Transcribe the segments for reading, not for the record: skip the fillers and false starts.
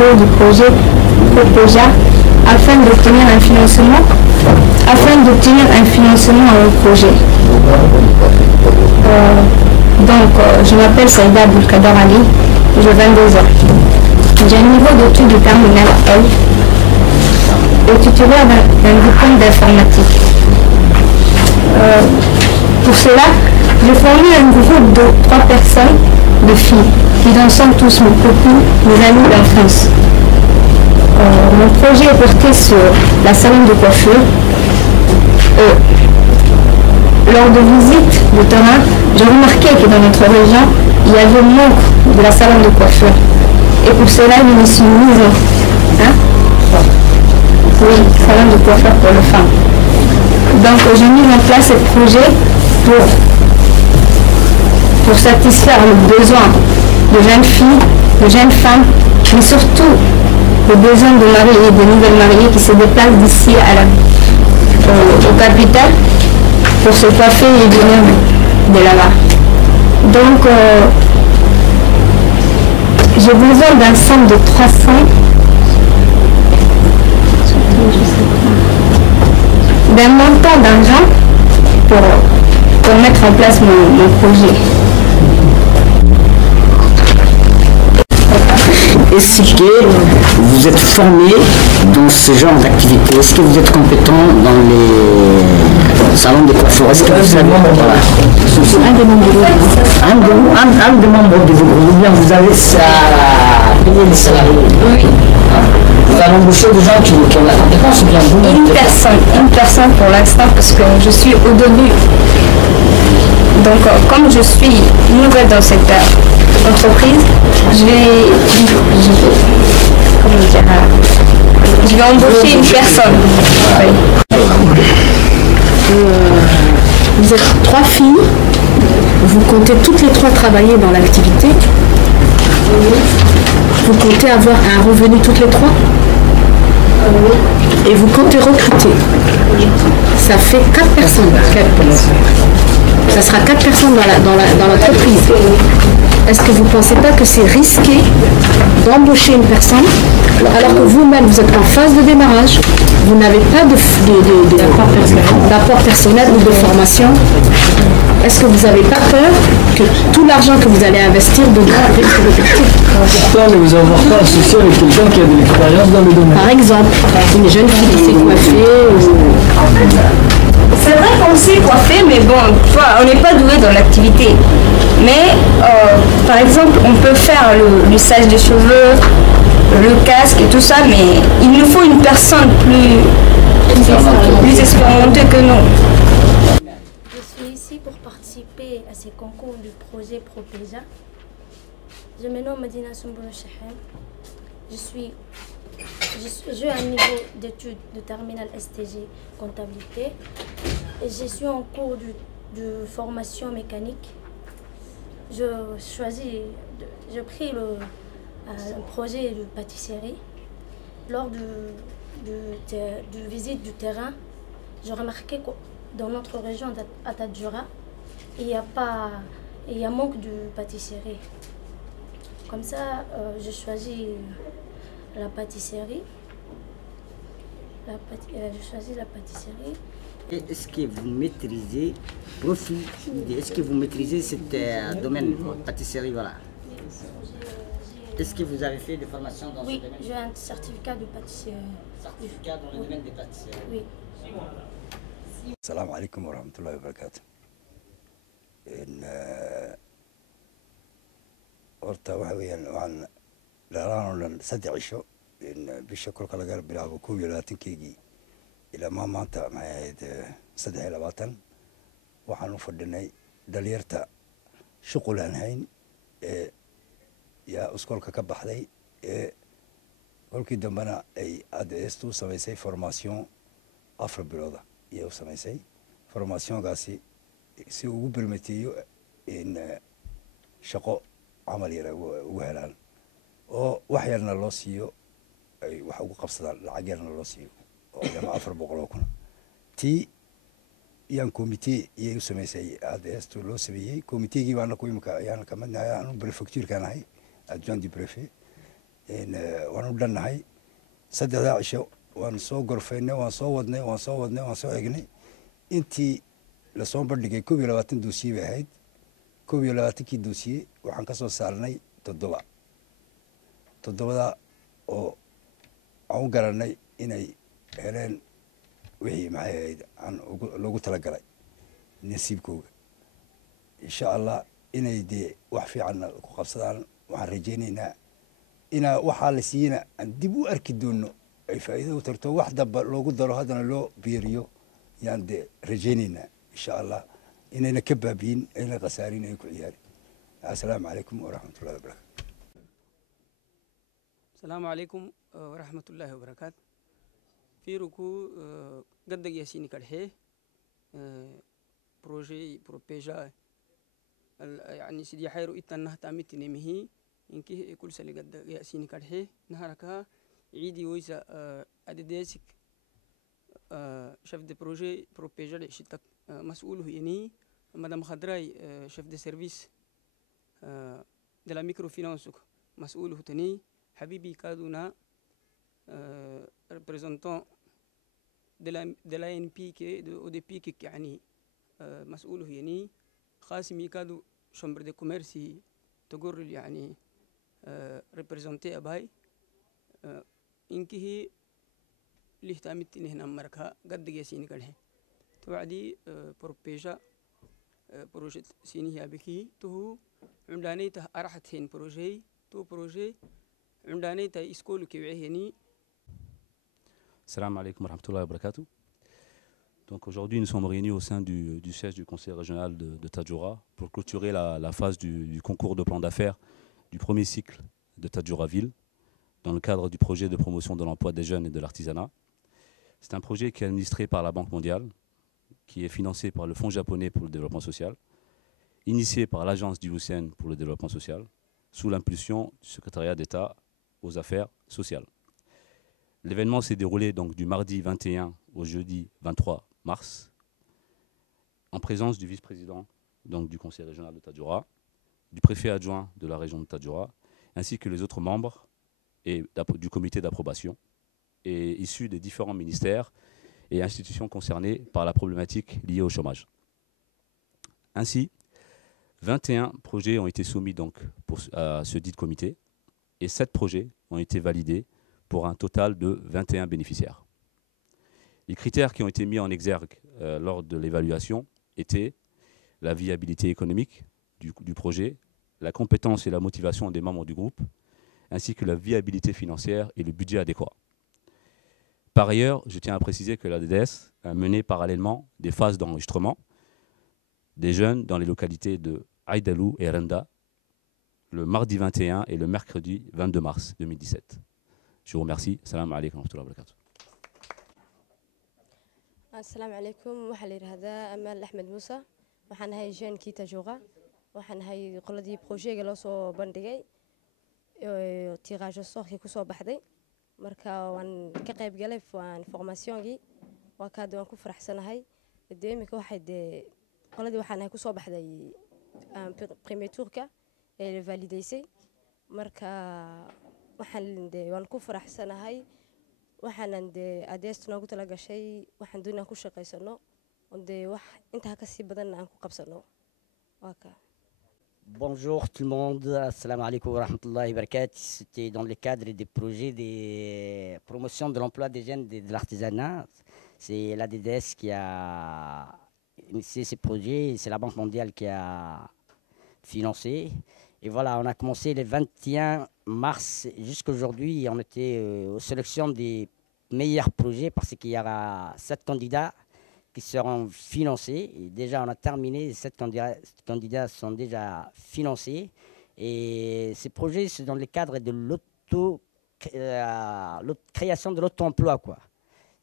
niveau du projet Propoja afin d'obtenir un financement à mon projet. Je m'appelle Saïda Abdelkader Ali, j'ai 22 ans. J'ai un niveau d'études de terminale L et titulaire d'un diplôme d'informatique. Pour cela, j'ai formé un groupe de 3 personnes, de filles, qui sont tous mes copines, mes amis d'enfance. Mon projet est porté sur la salon de coiffure. Lors de visites de terrain, j'ai remarqué que dans notre région, il y avait manque de la salon de coiffure. Et pour cela, je me suis mise oui, salon de coiffure pour les femmes. Donc j'ai mis en place ce projet pour satisfaire le besoin de jeunes filles, de jeunes femmes, mais surtout le besoin de mariés, de nouvelles mariées qui se déplacent d'ici au capital pour se coiffer et venir de là-bas. Donc j'ai besoin d'un somme de 300 d'un montant d'argent pour mettre en place mon projet. Est-ce que vous êtes formé dans ce genre d'activité? Est-ce que vous êtes compétent dans les salons de coiffure? Est-ce que vous savez Un des membres de vos groupes, ou bien vous avez payé des salariés? Oui. Vous allez embaucher des gens qui ont la compétence ou bien vous? Une personne pour l'instant parce que je suis au début. Donc comme je suis nouvelle dans cette entreprise, je vais embaucher une personne. Oui. Vous êtes 3 filles, vous comptez toutes les 3 travailler dans l'activité. Vous comptez avoir un revenu toutes les 3 et vous comptez recruter. Ça fait 4 personnes. Ça sera 4 personnes dans l'entreprise. Est-ce que vous ne pensez pas que c'est risqué d'embaucher une personne alors que vous-même vous êtes en phase de démarrage, vous n'avez pas d'apport personnel ou de formation? Est-ce que vous n'avez pas peur que tout l'argent que vous allez investir demain risque de partir? Pourquoi ne vous avoir pas associé avec quelqu'un qui a de l'expérience dans le domaine? Par exemple, une jeune fille qui s'est coiffée. C'est vrai qu'on sait coiffer, mais bon, on n'est pas doué dans l'activité. Mais par exemple, on peut faire le lissage des cheveux, le casque et tout ça, mais il nous faut une personne plus expérimentée que nous. Je suis ici pour participer à ces concours du projet Propoja. Je me nomme Medina Soumboulo Chahem. J'ai un niveau d'études de terminale STG comptabilité et je suis en cours de formation mécanique. J'ai pris le projet de pâtisserie. Lors de visite du terrain, j'ai remarqué que dans notre région à Tadjoura, il y a manque de pâtisserie. Comme ça, j'ai choisi la pâtisserie. J'ai choisi la pâtisserie. Est-ce que vous maîtrisez ce domaine pâtisserie, voilà? Est-ce que vous avez fait des formations dans ce domaine? Oui, j'ai un certificat de pâtisserie. Certificat dans le domaine des pâtisseries? Oui. Assalamu alaikum wa rahmatullahi wa barakatuh. horta waxa weeyaan waxaan dharaan oo dhan 3 cisho bisha kolka laga bilaabo 21-keygii ilaa maanta maxay ahayd 23 waxaan u fadhinay dhalinyarta shuqul aan hayn yaa iskoolka ka baxday kolkii dambana ay adeestu samaysay formation 4 bilooda iyo u samaysay formationkaasi si ugu bermetiyo in shaqo camal yar ugu helaan oo wax yarna loo siiyo ay wax ugu qabsadaan lacag yarna loo siiyo oo ilaa 400 kun tii yaan committee iyo u samaysay adeestu loo sameeyay committeegii baana ku imka ayaan ka madnahay aan prefecture kan ahay adjoint du préfet waan u dhannahay saddexdaa cisho waan soo gorfaynay waan soo wadnay waan soo egnay intii lasoo bandhigay 21 dossier bay ahayd 21kii dossier waxaan ka soo saarnay 7 oo aan u garanay inay heleen wixii maxay ahayd aan loogu talagalay nasiibkooga insha allah inay dee wax fiicanna ku qabsadaan waxaan rajaynaynaa inaa waxaa la siiyena aan dib u arki doono ay faa'iido u tarto wax damba loogu daro haddana loo biiriyo yaan dee rajaynaynaa insha allah inayna ka baabiyin ayna khasaarin ay ku ciyaarin assalaamu calaykum waraxmatullahi wabarakatu السلام عليكم ورحمة الله وبركاته فيروكو قدق ياسيني كالحي بروجي يعني سيدي حيرو إتنه تامت نمهي إنكي كل سالي قدق ياسيني كالحي نهاركا عيدي ويسا أدديسك شاف دي بروجي بروبيجا لشتك مسؤوله يعني مدام خضراي شاف دي سيرفيس de la microfinance مسؤوله تاني حبيبي كادونا représentant de la NP de ODP qui يعني مسؤوله يعني خاسمي كادو chambre de commerce تقول يعني représenté أباي إنكي هي اللي اهتمت إن هنا مركها قد جالسين كله توعدي بروبيجا بروجي سيني هابكي تو عندنا ته أرحت هين بروجي تو بروجي عندنا ته إسكول كيوعيني. Salam alaikum wa rahmatullahi wa barakatuh. Donc aujourd'hui nous sommes réunis au sein du siège du conseil régional de Tadjoura pour clôturer la phase du concours de plan d'affaires du premier cycle de Tadjoura Ville dans le cadre du projet de promotion de l'emploi des jeunes et de l'artisanat. C'est un projet qui est administré par la Banque mondiale, qui est financé par le Fonds japonais pour le développement social, initié par l'Agence du Hussein pour le développement social, sous l'impulsion du secrétariat d'État aux affaires sociales. L'événement s'est déroulé donc du mardi 21 au jeudi 23 mars, en présence du vice-président donc du conseil régional de Tadjoura, du préfet adjoint de la région de Tadjoura, ainsi que les autres membres et du comité d'approbation, et issus des différents ministères et institutions concernées par la problématique liée au chômage. Ainsi, 21 projets ont été soumis donc à ce dit comité, et 7 projets ont été validés pour un total de 21 bénéficiaires. Les critères qui ont été mis en exergue lors de l'évaluation étaient la viabilité économique du projet, la compétence et la motivation des membres du groupe, ainsi que la viabilité financière et le budget adéquat. Par ailleurs, je tiens à préciser que la DDS a mené parallèlement des phases d'enregistrement des jeunes dans les localités de Aïdalou et Renda le mardi 21 et le mercredi 22 mars 2017. Je vous remercie. Salam alaikum wa rahmatullahi wa barakatuh. Assalamu alaikum. Waxaa la yiraahdaa Amal Ahmed Musa. Waxaan ahay jeune-kii Tadjoura. Waxaan ahay qoladii project loo soo bandhigay tirage au sort ku soo baxday. Marka waan ka qayb galay formation-gii. Waa ka doon ku faraxsanahay. Deemika waxay qoladii waxaan ahay ku soo baxday premier tour-ka ee validaysay. Marka waan ku faraxsanahay waxaan adeest noogu tala gashay waxaan doonaa ku shaqeysano wax inta ka sii badan aan ku qabsano waka. Bonjour tout le monde, assalamu alaikum wa rahmatullahi wa barakatuh. C'était dans le cadre des projets de promotion de l'emploi des jeunes de l'artisanat. C'est la DDS qui a initié ces projets, c'est la Banque mondiale qui a financé. Et voilà, on a commencé le 21 mars jusqu'à aujourd'hui. On était aux sélections des meilleurs projets parce qu'il y aura 7 candidats qui seront financés. Et déjà, on a terminé. 7 candidats sont déjà financés. Et ces projets, c'est dans le cadre de création de l'auto-emploi, quoi.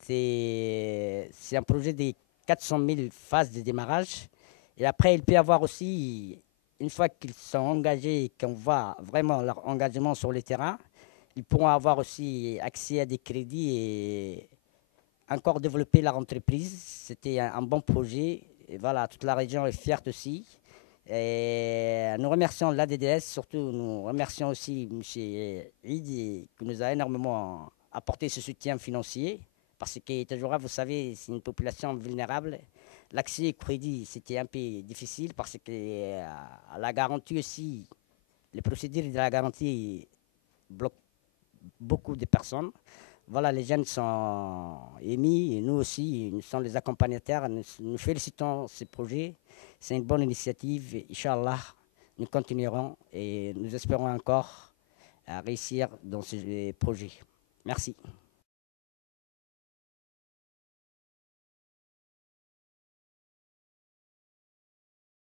C'est un projet de 400 000 phases de démarrage. Et après, il peut y avoir aussi... Une fois qu'ils sont engagés et qu'on voit vraiment leur engagement sur le terrain, ils pourront avoir aussi accès à des crédits et encore développer leur entreprise. C'était un bon projet. Et voilà, toute la région est fière aussi. Et nous remercions l'ADDS, surtout nous remercions aussi M. Idi qui nous a énormément apporté ce soutien financier parce que Tadjoura, vous savez, c'est une population vulnérable. L'accès au crédit, c'était un peu difficile parce que la garantie aussi, les procédures de la garantie bloquent beaucoup de personnes. Voilà, les jeunes sont émis et nous aussi, nous sommes les accompagnateurs. Nous félicitons ce projet. C'est une bonne initiative. Inch'Allah, nous continuerons et nous espérons encore réussir dans ce projet. Merci.